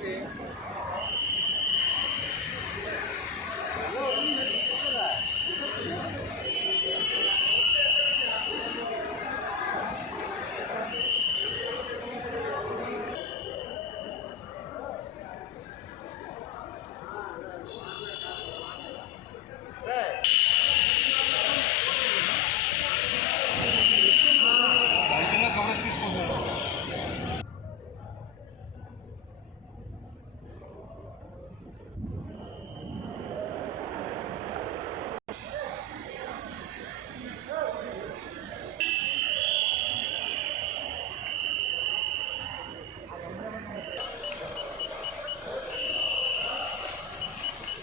सकते हैं